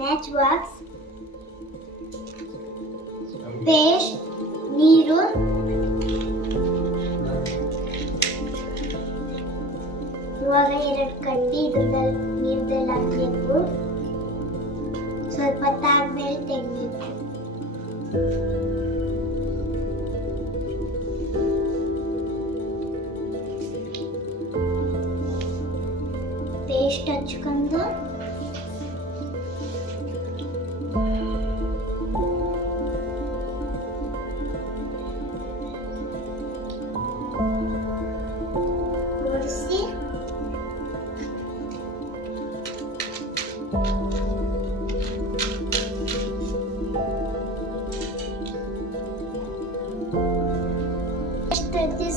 Match box, paste, ನೀರು, ಇವಾಗ 2 ಕಡ್ಡಿ ಇದ್ರಲ್ಲಿ ನೀರ್ದಲ್ಲಿ ಹಾಕ್ಬೇಕು. ಸ್ವಲ್ಪ ಹೊತ್ತಾದ್ಮೇಲೆ ತೆಗಿಬೇಕು. ಪೇಸ್ಟ್ ಹಚ್ಕೊಂಡು ಕೂರಿಸಿ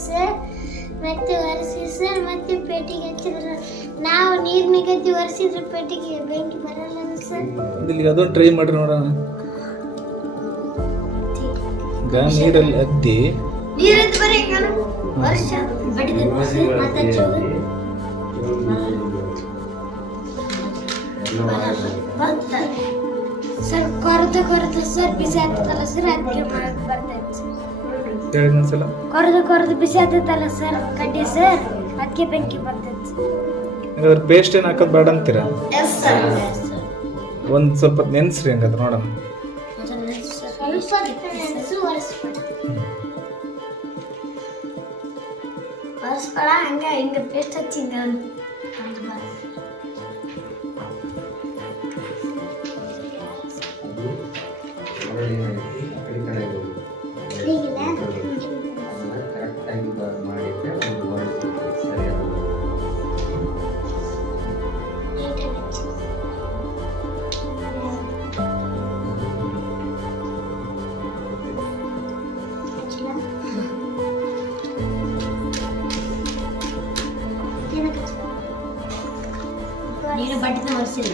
ಸರ್ ಮತ್ತೆ ಒರೆಸಿ ಸರ್. ಮತ್ತೆ ಪೇಟಿಗೆ ಹಚ್ಚಿದ್ರೆ ನಾವು ನೀರ್ನಾಗ ಒರೆಸಿದ್ರೆ ಪೇಟಿಗೆ ಬೆಂಕಿ ಬರಲ್ಲ ಸರ್. ಇಲ್ಲಿ ಅದೊಂದು ಟ್ರೈ ಮಾಡ್ರಿ ನೋಡೋಣ. ಈಗ ನೀರಲ್ಲಿ ಅದ್ದಿ ನೀರದ್ದು ಬರೀ ವರ್ಷ ಬಡಿದ ಮತ್ತೆ ಸರ್ ಕೊರದು ಸರ್ ಬಿಸಿ ಆಗ್ತದಲ್ಲ ಸರ್, ಅದಕ್ಕೆ ಬರ್ತೈತೆ ಸರ್. ಕೊರದು ಬಿಸಿ ಆಗ್ತೈತಲ್ಲ ಸರ್ ಕಡ್ಡಿ ಸರ್, ಅದಕ್ಕೆ ಬೆಂಕಿ ಬರ್ತೈತೆ ಹಂಗಾದ್ರೆ ಪೇಸ್ಟ್ ಏನು ಹಾಕೋದು ಬೇಡ ಅಂತೀರಾ? ಒಂದು ಸ್ವಲ್ಪ ನೆನೆಸ್ರಿ ಹಂಗಾದ್ರೆ ನೋಡೋಣ. ಒರೆಸ್ಕೊಳ ಹಿಂಗೆ ಪೇಸ್ಟ್ ಹಚ್ಚಿ ನೀನು ಬಟ್ಟೆ ಒರೆಸಿಲ್ಲ.